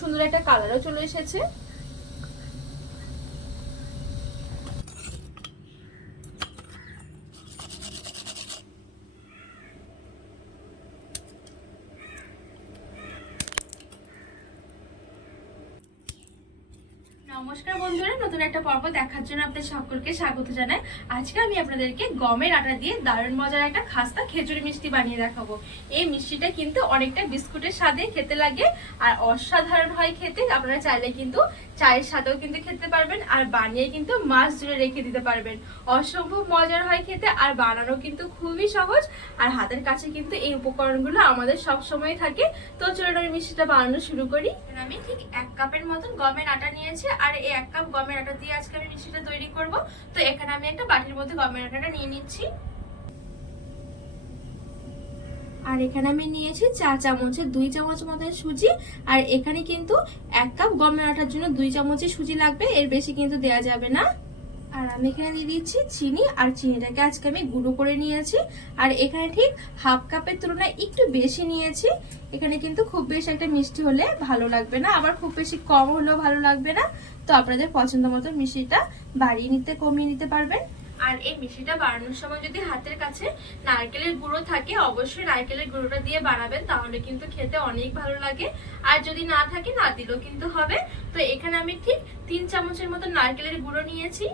সুন্দর একটা কালারও চলে এসেছে। নমস্কার বন্ধুরা, নতুন একটা পর্ব দেখার জন্য আপনাদের সকলকে স্বাগত জানাই। আজকে আমি আপনাদেরকে গমের আটা দিয়ে দারুণ মজার একটা খাস্তা খেজুরি মিষ্টি বানিয়ে দেখাবো। এই মিষ্টিটা কিন্তু অনেকটা বিস্কুটের স্বাদে খেতে লাগে, আর অসাধারণ হয় খেতে। আপনারা চাইলে কিন্তু চায়ের সাথেও কিন্তু খেতে পারবেন, আর বানিয়ে কিন্তু মাছ জুড়ে রেখে দিতে পারবেন। অসম্ভব মজার হয় খেতে, আর বানানো কিন্তু খুবই সহজ, আর হাতের কাছে কিন্তু এই উপকরণগুলো আমাদের সব সময় থাকে। তো চলুন আমি মিষ্টিটা বানানো শুরু করি। আমি ঠিক এক কাপের মতন গমের আটা নিয়েছি, আর এই এক কাপ গমের আটা দিয়ে আজকে আমি মিষ্টিটা তৈরি করব। তো এখানে আমি একটা বাটির মধ্যে গমের আটাটা নিয়ে নিচ্ছি। আর এখানে আমি নিয়েছি চা চামচের দুই চামচ মতো সুজি, আর এখানে কিন্তু এক কাপ গমের আটার জন্য দুই চামচের সুজি লাগবে, এর বেশি কিন্তু দেওয়া যাবে না। আর আমি এখানে দিয়ে দিচ্ছি চিনি, আর চিনিটাকে আজকে আমি গুঁড়ো করে নিয়েছি। আর এখানে ঠিক হাফ কাপের তুলনায় একটু বেশি নিয়েছি। এখানে কিন্তু খুব বেশি একটা মিষ্টি হলে ভালো লাগবে না, আবার খুব বেশি কম হলেও ভালো লাগবে না। তো আপনাদের পছন্দ মতো মিষ্টিটা বাড়িয়ে নিতে, কমিয়ে নিতে পারবেন। আর এই মিষ্টিটা বানানোর সময় যদি হাতের কাছে নারকেলের গুঁড়ো থাকে, অবশ্যই নারকেলের গুঁড়োটা দিয়ে বানাবেন, তাহলে কিন্তু খেতে অনেক ভালো লাগে। আর যদি না থাকে, না দিলেও কিন্তু হবে। তো এখানে আমি ঠিক তিন চামচের মতো নারকেলের গুঁড়ো নিয়েছি।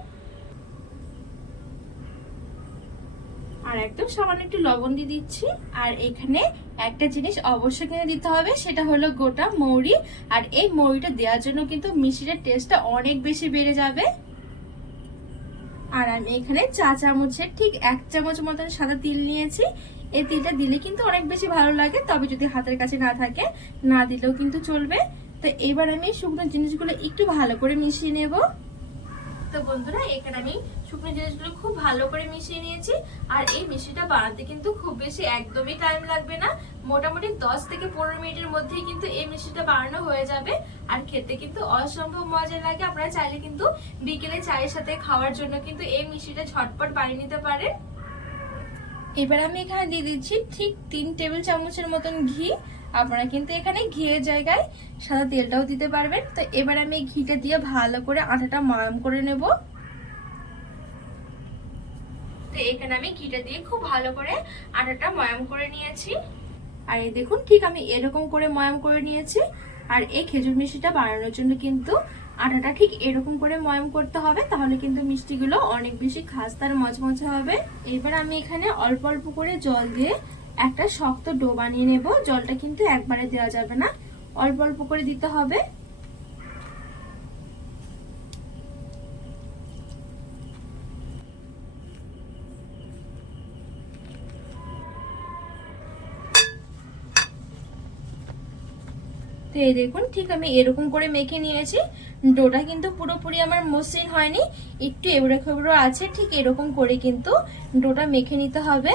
আর একদম সামান্য একটু লবণ দিয়ে দিচ্ছি। আর এখানে একটা জিনিস অবশ্যই কিনে দিতে হবে, সেটা হলো গোটা মৌরি। আর এই মৌরিটা দেওয়ার জন্য কিন্তু মিষ্টিটার টেস্টটা অনেক বেশি বেড়ে যাবে। আর আমি এখানে চা চামচের ঠিক এক চামচ মতন সাদা তিল নিয়েছি। এই তিলটা দিলে কিন্তু অনেক বেশি ভালো লাগে, তবে যদি হাতের কাছে না থাকে, না দিলেও কিন্তু চলবে। তো এবার আমি শুকনো জিনিসগুলো একটু ভালো করে মিশিয়ে নেব। তো বন্ধুরা, এখানে আমি শুকনো জিনিসগুলো খুব ভালো করে মিশিয়ে নিয়েছি। আর এই মিষ্টিটা বানাতে কিন্তু খুব বেশি একদমই টাইম লাগবে না। মোটামুটি দশ থেকে পনেরো মিনিটের মধ্যেই কিন্তু এই মিষ্টিটা বানানো হয়ে যাবে। আর খেতে কিন্তু অসম্ভব মজা লাগে। আপনারা চাইলে কিন্তু বিকেলে চায়ের সাথে খাওয়ার জন্য কিন্তু এই মিষ্টিটা ঝটপট বানিয়ে নিতে পারে এবার আমি এখানে দিয়ে দিচ্ছি ঠিক তিন টেবিল চামচের মতন ঘি। আপনারা কিন্তু এখানে ঘিয়ের জায়গায় সাদা তেলটাও দিতে পারবেন। তো এবার আমি ঘিটা দিয়ে ভালো করে আটাটা ময়াম করে নেব। তো এখানে আমি ঘিটা দিয়ে খুব ভালো করে আটাটা ময়াম করে নিয়েছি। আর এই দেখুন, ঠিক আমি এরকম করে ময়াম করে নিয়েছি। আর এই খেজুর মিষ্টিটা বানানোর জন্য কিন্তু আটাটা ঠিক এরকম করে ময়াম করতে হবে, তাহলে কিন্তু মিষ্টিগুলো অনেক বেশি খাস্তার মচমচে হবে। এবার আমি এখানে অল্প অল্প করে জল দিয়ে একটা শক্ত ডো বানিয়ে নেব। জলটা কিন্তু একবারে দেওয়া যাবে না। অল্প অল্প করে দিতে হবে। তো এই দেখুন, ঠিক আমি এরকম করে মেখে নিয়েছি। ডোটা কিন্তু পুরোপুরি আমার মসৃণ হয়নি। একটু এবড়ো খেবড়ো আছে, ঠিক এরকম করে কিন্তু ডোটা মেখে নিতে হবে।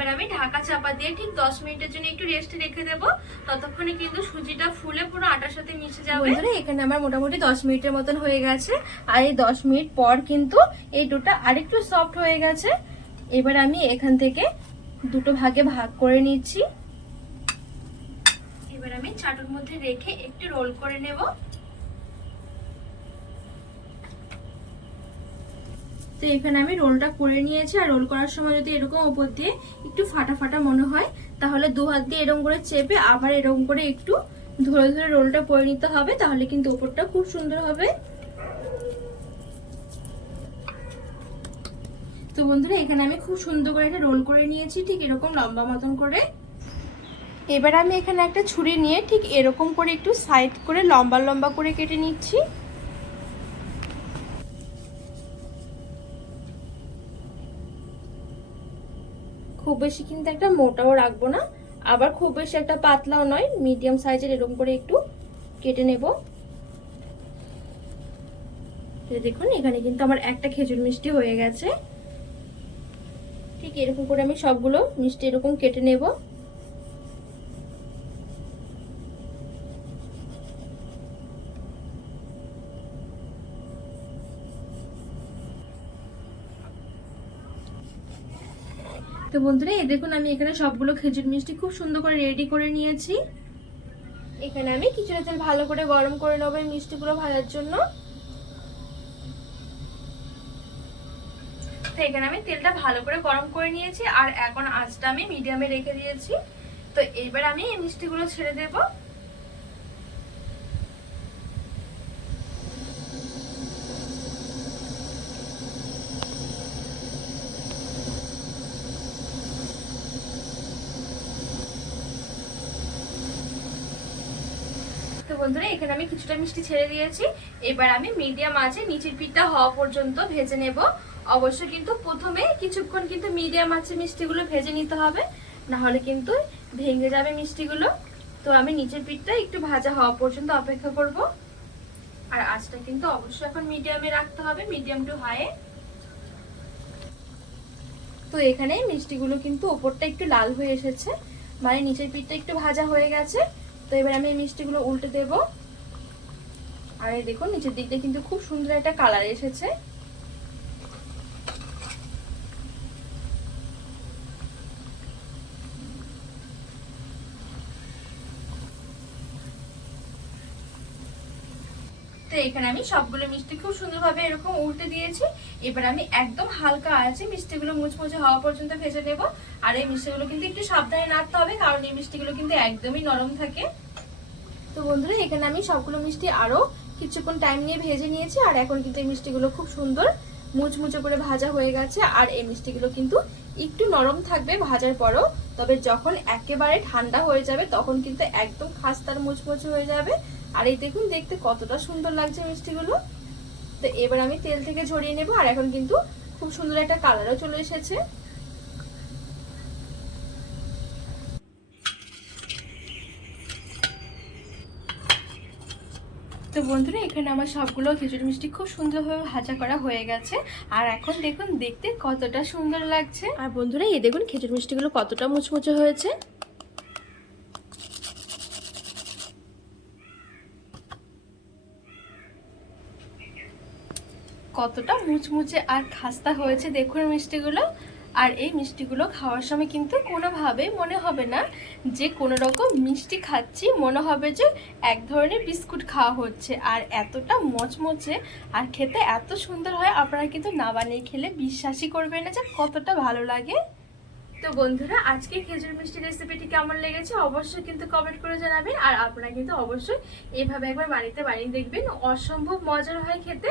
এবার আমি ঢাকা চাপা দিয়ে ঠিক দশ মিনিটের জন্য একটু রেস্টে রেখে দেবো। ততক্ষণে কিন্তু সুজিটা ফুলে পুরো আটার সাথে মিশে যাবে। বন্ধুরা এখানে আমার মোটামুটি দশ মিনিটের মতন হয়ে গেছে। আর এই দশ মিনিট পর কিন্তু এই ডোটা আরেকটু সফট হয়ে গেছে। এবার আমি এখান থেকে দুটো ভাগে ভাগ করে নিচ্ছি। এবার আমি চাটুর মধ্যে রেখে একটু রোল করে নেব। তো এখানে আমি রোলটা করে নিয়েছি, আর রোল করার সময় যদি এরকম উপর দিয়ে একটু ফাটা ফাটা মনে হয়, তাহলে দু হাত দিয়ে এরকম করে চেপে আবার এরকম করে একটু ধরে ধরে রোলটা করে নিতে হবে, তাহলে কিন্তু উপরটা খুব সুন্দর হবে। তো বন্ধুরা, এখানে আমি খুব সুন্দর করে একটা রোল করে নিয়েছি, ঠিক এরকম লম্বা মতন করে। এবার আমি এখানে একটা ছুরি নিয়ে ঠিক এরকম করে একটু সাইড করে লম্বা লম্বা করে কেটে নিচ্ছি খুব বেশি কিন্তু একটা মোটাও রাখব না। আবার খুব বেশি একটা পাতলাও নয় মিডিয়াম সাইজের এরকম করে একটু কেটে নেব। দেখুন, এখানে কিন্তু আমার একটা খেজুর মিষ্টি হয়ে গেছে। ঠিক এরকম করে আমি সবগুলো মিষ্টি এরকম কেটে নেব। তো বন্ধুরা, এই দেখুন, আমি এখানে সবগুলো খেজুর মিষ্টি খুব সুন্দর করে রেডি করে নিয়েছি। এখানে আমি কিছুটা তেল ভালো করে গরম করে নেব এই মিষ্টিগুলো ভাজার জন্য। তো এখানে আমি তেলটা ভালো করে গরম করে নিয়েছি, আর এখন আঁচটা আমি মিডিয়ামে রেখে দিয়েছি। তো এবার আমি এই মিষ্টিগুলো ছেড়ে দেব। বন্ধুরা, এখানে আমি কিছুটা মিষ্টি ছেড়ে দিয়েছি। এবার আমি মিডিয়াম আছে নিচের পিঠটা হওয়া পর্যন্ত ভেজে নেব। অবশ্যই কিন্তু প্রথমে কিছুক্ষণ কিন্তু মিডিয়াম আঁচে মিষ্টিগুলো ভেজে নিতে হবে না হলে কিন্তু ভেঙে যাবে মিষ্টিগুলো। তো আমি নিচের পিঠটা একটু ভাজা হওয়া পর্যন্ত অপেক্ষা করব। আর আঁচটা কিন্তু অবশ্যই এখন মিডিয়ামে রাখতে হবে, মিডিয়াম টু হাই তো এখানে মিষ্টিগুলো কিন্তু ওপরটা একটু লাল হয়ে এসেছে মানে নিচের পিঠটা একটু ভাজা হয়ে গেছে। তো এবার আমি এই মিষ্টিগুলো উল্টে দেব। আর এই দেখুন, নিচের দিকটা কিন্তু খুব সুন্দর একটা কালার এসেছে। তো এখানে আমি সবগুলো মিষ্টি খুব সুন্দরভাবে এরকম উল্টে দিয়েছি। এবার আমি একদম হালকা আছে মিষ্টিগুলো মুচমুচে হওয়া পর্যন্ত ভেজে নেব। আর এই মিষ্টিগুলো কিন্তু একটু সাবধানে নাড়তে হবে, কারণ এই মিষ্টিগুলো কিন্তু একদমই নরম থাকে। তো বন্ধুরা, এখানে আমি সবগুলো মিষ্টি আরও কিছুক্ষণ টাইম নিয়ে ভেজে নিয়েছি, আর এখন কিন্তু এই মিষ্টিগুলো খুব সুন্দর মুচমুচে করে ভাজা হয়ে গেছে। আর এই মিষ্টিগুলো কিন্তু একটু নরম থাকবে ভাজার পরও, তবে যখন একেবারে ঠান্ডা হয়ে যাবে, তখন কিন্তু একদম খাস্তার মুচমুচে হয়ে যাবে। আর এই দেখুন, দেখতে কতটা সুন্দর লাগছে মিষ্টিগুলো। তো এবার আমি তেল থেকে ঝরিয়ে নেব, আর এখন কিন্তু খুব সুন্দর একটা কালারও চলে এসেছে। তো বন্ধুরা, এখানে আমার সবগুলো খিচুড়ি মিষ্টি খুব সুন্দরভাবে ভাজা করা হয়ে গেছে। আর এখন দেখুন, দেখতে কতটা সুন্দর লাগছে। আর বন্ধুরা, এই দেখুন খিচুড়ি মিষ্টিগুলো কতটা মুচমুচে হয়েছে। কতটা মুচমুচে আর খাস্তা হয়েছে দেখুন মিষ্টিগুলো। আর এই মিষ্টিগুলো খাওয়ার সময় কিন্তু কোনোভাবে মনে হবে না যে কোনো রকম মিষ্টি খাচ্ছি, মনে হবে যে এক ধরনের বিস্কুট খাওয়া হচ্ছে। আর এতটা মচমচে আর খেতে এত সুন্দর হয়, আপনারা কিন্তু না বানিয়ে খেলে বিশ্বাসই করবেন না যে কতটা ভালো লাগে। তো বন্ধুরা, আজকে খেজুর মিষ্টি রেসিপিটি কেমন লেগেছে অবশ্যই কিন্তু কমেন্ট করে জানাবেন। আর আপনারা কিন্তু অবশ্যই এভাবে একবার বাড়িতে বানিয়ে দেখবেন। অসম্ভব মজার হয় খেতে।